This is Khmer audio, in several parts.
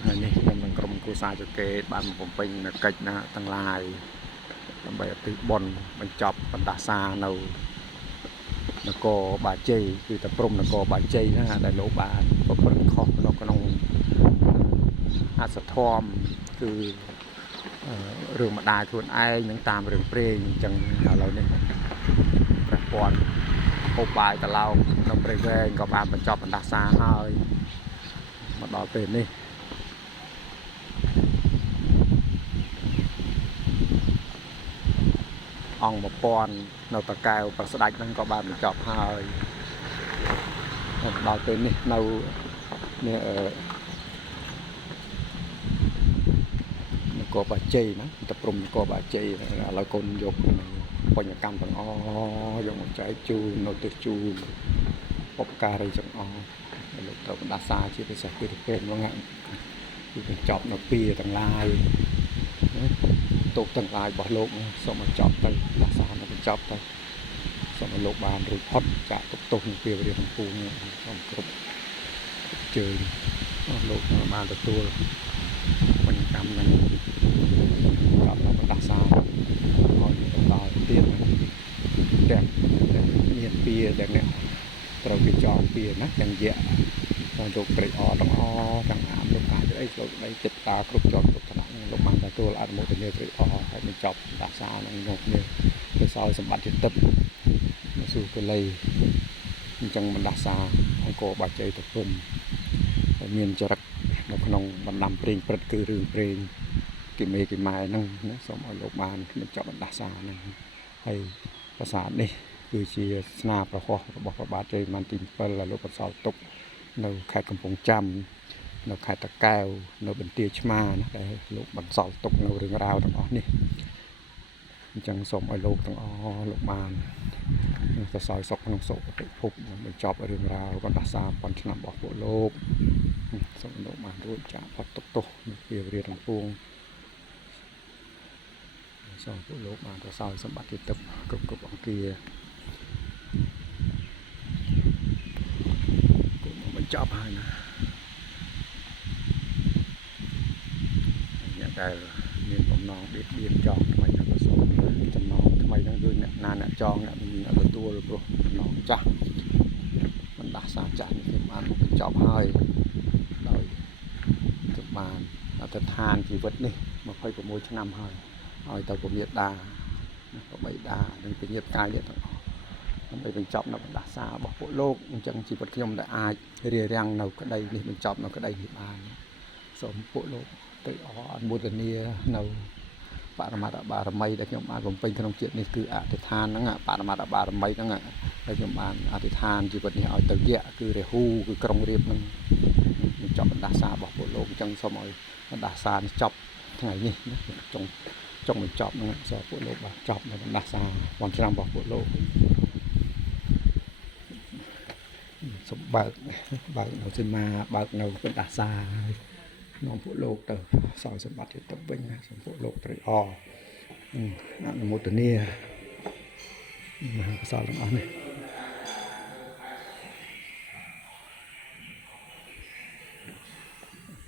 ថ្ងៃនេះខ្ញុំនឹងក្រុមគ្រួសារចកេបានបំពេញកិច្ចណាទាំងឡាយដើម្បីឧទ្ទិសបុណ្យបញ្ចប់បណ្ដាសានៅនគរបាជ័យគឺតែព្រំនគរបាជ័យហ្នឹងដែលលោកបានប្រព្រឹត្តខុសនៅក្នុងអសធម្មគឺរឿងម្ដាយខ្លួនឯងនឹងតាមរឿងព្រេងអញ្ចឹងឥឡូវនេះព្រះពន្ធហូបបាយត្រឡោកនៅព្រៃវែងក៏បានបញ្ចប់បណ្ដាសាហើយមកដល់ពេលនេះអង្គ1000នៅតកែវប្រស្ដាច់ហ្នឹងក៏បានបញ្ចប់ហើយមកដល់ពេលនេះនៅនគរបាជ័យណាតែព្រំនគរបាជ័យឥឡូវកូនយកបញ្ញកម្មទាំងអស់យកមកចែកជូននៅទិសជូនបុព្វការីទាំងអស់លោកត្រូវបណ្ដាសាជាពិសេសគឺពេលហ្នឹងគឺបញ្ចប់នៅពីទាំងឡាយទុកទាំងឡាយរបស់លោកសូមឲ្យចប់ទៅដាសាទៅបញ្ចប់ទៅសូមឲ្យលោកបានរួចផុតចាកទុកទោសនឹងពីវិរិយទាំងពួងសូមគ្រប់ជើងលោកបានទទួលបញ្ញកម្មនឹងចប់នៅបណ្ដាសាឲ្យដល់ទៀតទាំងមានពីទាំងអ្នកត្រូវគេចងពីណាទាំងយៈតាមយកត្រេកអរទាំងអស់ទាំងអាមលោកអាចអីលោកដីចិត្តតាគ្រប់ជាប់គ្រប់ថ្នាក់លោកបានទទួលអនុមោទនាត្រេកអរហើយបញ្ចប់ដាសានឹងនោះគ្នាគេសោយសម្បត្តិចិត្តទឹកស៊ូកលីអញ្ចឹងបណ្ដាសាអង្គរបាជ័យទៅព្រំមានចរិតនៅក្នុងបណ្ដាំព្រេងព្រឹត្តគឺរឿងព្រេងគិមេគិម៉ែហ្នឹងណាសូមឲ្យលោកបានបញ្ចប់បណ្ដាសាហ្នឹងហើយប្រាសាទនេះគឺជាស្នាប្រហោះរបស់ព្រះបាទជ័យវរ្ម័នទី7ដែលលោកបន្សល់ទុកនៅខេត្តកំពង់ចាមនៅខេត្តតាកែវនៅបន្ទាយឆ្មាណាដែលលោកបន្សល់ទុកនៅរឿងរ៉ាវទាំងអស់នេះអញ្ចឹងសូមឲ្យលោកទាំងអស់លោកបានសរសើរសុខក្នុងសុគតិភពបញ្ចប់រឿងរ៉ាវបណ្ដាសាប៉ុនឆ្នាំរបស់ពួកលោកសូមលោកបានរួចចាកផុតទុក្ខទោសពីវិរិយទាំងពួងសូមពួកលោកបានសរសើរសម្បត្តិទឹកគ្រប់អង្គាបញ្ចប់ហើយណាអ្នកដែលមានបំណងបៀតបៀនចង់ថ្មីហ្នឹងក៏សូមចំណងថ្មីហ្នឹងគឺអ្នកណាអ្នកចង់អ្នកទទួលព្រោះបំណងចាស់បណ្ដាសាចាស់នេះខ្ញុំបានបញ្ចប់ហើយដោយខ្ញុំបានអធិដ្ឋានជីវិតនេះ26ឆ្នាំហើយឲ្យទៅពមេដាបបីដានិងពញាតកាយនេះទាំងអស់ដើម្បីបញ្ចប់នៅបណ្ដាសារបស់ពួកលោកអញ្ចឹងជីវិតខ្ញុំដែលអាចរារាំងនៅក្តីនេះបញ្ចប់នៅក្តីនេះបានសូមពួកលោកទៅអនុមោទនានៅបរមត្ថបារមីដែលខ្ញុំបានបំពេញក្នុងជាតិនេះគឺអធិដ្ឋានហ្នឹងបរមត្ថបារមីហ្នឹងដែលខ្ញុំបានអធិដ្ឋានជីវិតនេះឲ្យទៅយៈគឺរាហូគឺក្រុងរាពណ៍ហ្នឹងបញ្ចប់បណ្ដាសារបស់ពួកលោកអញ្ចឹងសូមឲ្យបណ្ដាសានេះចប់ថ្ងៃនេះណាចុងបញ្ចប់ហ្នឹងសូមពួកលោកបានចប់នៅបណ្ដាសាប៉ុនឆ្នាំរបស់ពួកលោកសូមបើកនៅសីមាបើកនៅបណ្ដាសានាំពួកលោកទៅសោយសម្បត្តិទៅវិញណាសូមពួកលោកត្រេកអរអនុមោទនាមហាកុសលទាំងអស់នេះ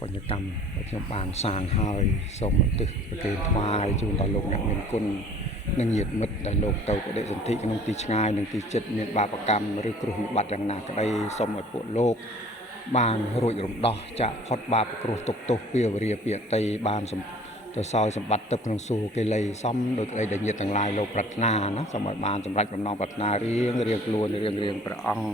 បញ្ញកម្មដែលខ្ញុំបានសាងហើយសូមឧទ្ទិសប្រគេនថ្វាយជូនដល់លោកអ្នកមានគុណនិងញាតិមិត្តដែលលោកទៅបដិសន្ធិក្នុងទីឆ្ងាយនិងទីជិតមានបាបកម្មឬគ្រោះវិបត្តិយ៉ាងណាក្តីសូមឲ្យពួកលោកបានរួចរំដោះចាកផុតបាបគ្រោះទុក្ខទោសពាវរាពាតីបានទៅសោយសម្បត្តិទឹកក្នុងសួគ៌កេលីសំដោយក្តីដែលញាតិទាំងឡាយលោកប្រាថ្នាណាសូមឲ្យបានសម្រេចបំណងប្រាថ្នារៀងខ្លួនរៀងព្រះអង្គ